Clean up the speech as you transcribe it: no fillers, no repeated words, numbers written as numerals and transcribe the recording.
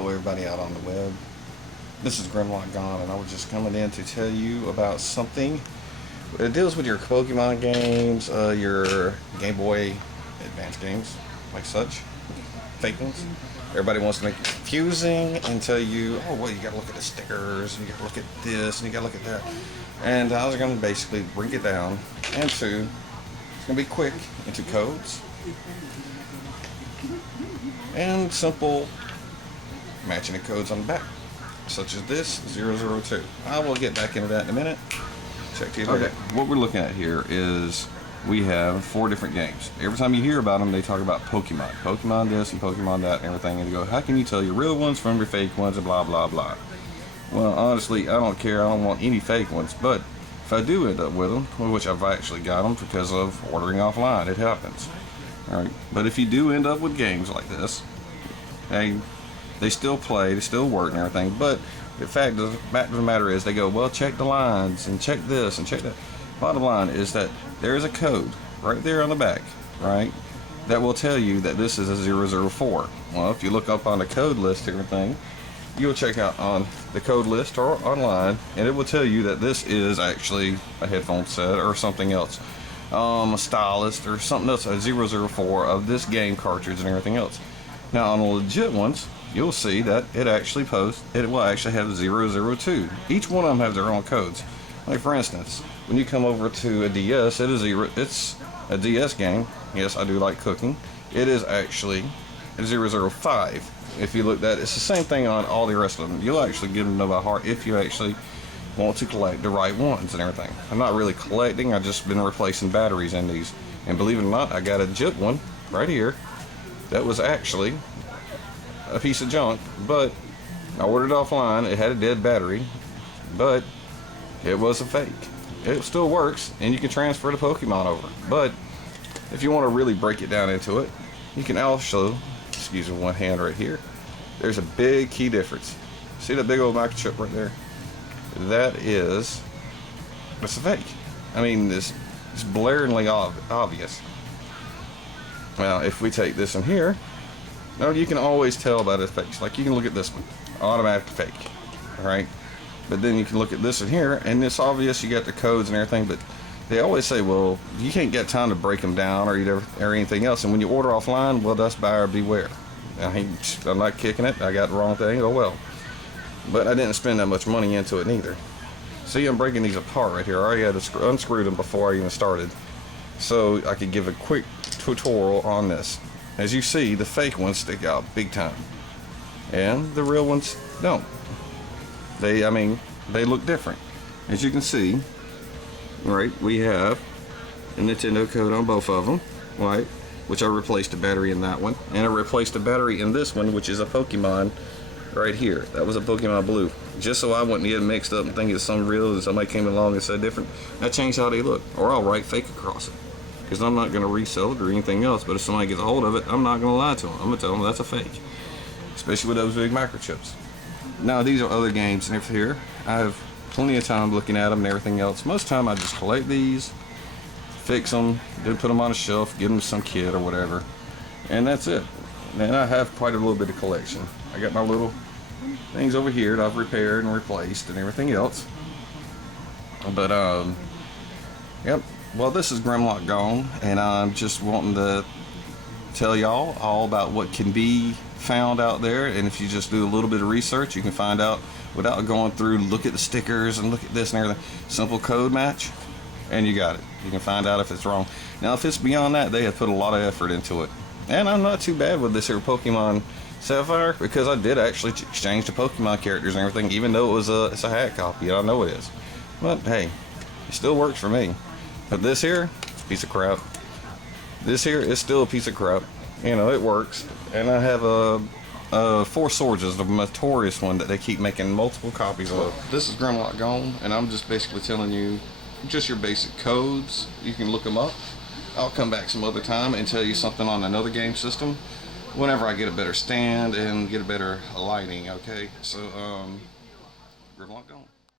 Hello everybody out on the web. This is Grimlock Gone, and I was just coming in to tell you about something. It deals with your Pokemon games, your Game Boy Advance games, like such, fake ones. Everybody wants to make it confusing and tell you, oh well, you gotta look at the stickers, and you gotta look at this, and you gotta look at that. And I was gonna basically break it down into, it's gonna be quick, into codes and simple matching the codes on the back, such as this 002. I will get back into that in a minute. Check to you later. Okay, what we're looking at here is we have 4 different games. Every time you hear about them, they talk about Pokemon this and Pokemon that and everything, and you go, how can you tell your real ones from your fake ones and blah blah blah. Well, honestly, I don't care. I don't want any fake ones, but if I do end up with them, which I've actually got them because of ordering offline, it happens. Alright, but if you do end up with games like this, they still play, they still work and everything, but the fact of the matter is, they go, well, check the lines and check this and check that. Bottom line is that there is a code right there on the back, right, that will tell you that this is a 004. Well, if you look up on the code list and everything, you'll check out on the code list or online, and it will tell you that this is actually a headphone set or something else, a stylist or something else, a 004 of this game cartridge and everything else. Now on the legit ones, you'll see that it actually it will actually have 002. Each one of them have their own codes. Like for instance, when you come over to a DS, it's a DS game. Yes, I do like cooking. It is actually a 005. If you look at it, it's the same thing on all the rest of them. You'll actually get them to by heart if you actually want to collect the right ones and everything. I'm not really collecting, I've just been replacing batteries in these. And believe it or not, I got a JIT one right here that was actually a piece of junk, but I ordered it offline. It had a dead battery, but it was a fake. It still works, and you can transfer the Pokemon over. But if you want to really break it down into it, you can also, excuse me, one hand right here, there's a big key difference. See that big old microchip right there? That's a fake. I mean, it's blaringly obvious. Now, if we take this in here, now you can always tell by the face. Like you can look at this one, automatic fake, all right? But then you can look at this in here, and it's obvious you got the codes and everything. But they always say, well, you can't get time to break them down or anything else. And when you order offline, well, that's buyer beware. I'm not kicking it. I got the wrong thing. Oh well. But I didn't spend that much money into it neither. See, I'm breaking these apart right here. I already had to unscrew them before I even started, so I could give a quick tutorial on this. As you see, the fake ones stick out big time, and the real ones don't. They look different. As you can see, right, we have a Nintendo code on both of them, right, which I replaced the battery in that one, and I replaced the battery in this one, which is a Pokemon right here. That was a Pokemon Blue, just so I wouldn't get mixed up and think it's some real and somebody came along and said different. I changed how they look, or I'll write fake across it, because I'm not going to resell it or anything else. But if somebody gets a hold of it, I'm not going to lie to them. I'm going to tell them that's a fake, especially with those big microchips. Now these are other games and everything here. I have plenty of time looking at them and everything else. Most of the time I just collect these, fix them, then put them on a shelf, give them to some kid or whatever, and that's it. And I have quite a little bit of collection. I got my little things over here that I've repaired and replaced and everything else. But yep. Well, this is Grimlock Gone, and I'm just wanting to tell y'all all about what can be found out there. And if you just do a little bit of research, you can find out without going through, look at the stickers and look at this and everything. Simple code match, and you got it. You can find out if it's wrong. Now, if it's beyond that, they have put a lot of effort into it. And I'm not too bad with this here Pokemon Sapphire, because I did actually exchange the Pokemon characters and everything, even though it's a hack copy, and I know it is. But hey, it still works for me. But this here, it's a piece of crap. This here is still a piece of crap. You know, it works. And I have 4 Swords is the notorious one that they keep making multiple copies of. This is Grimlock Gone, and I'm just basically telling you just your basic codes. You can look them up. I'll come back some other time and tell you something on another game system whenever I get a better stand and get a better lighting, okay? So, Grimlock Gone.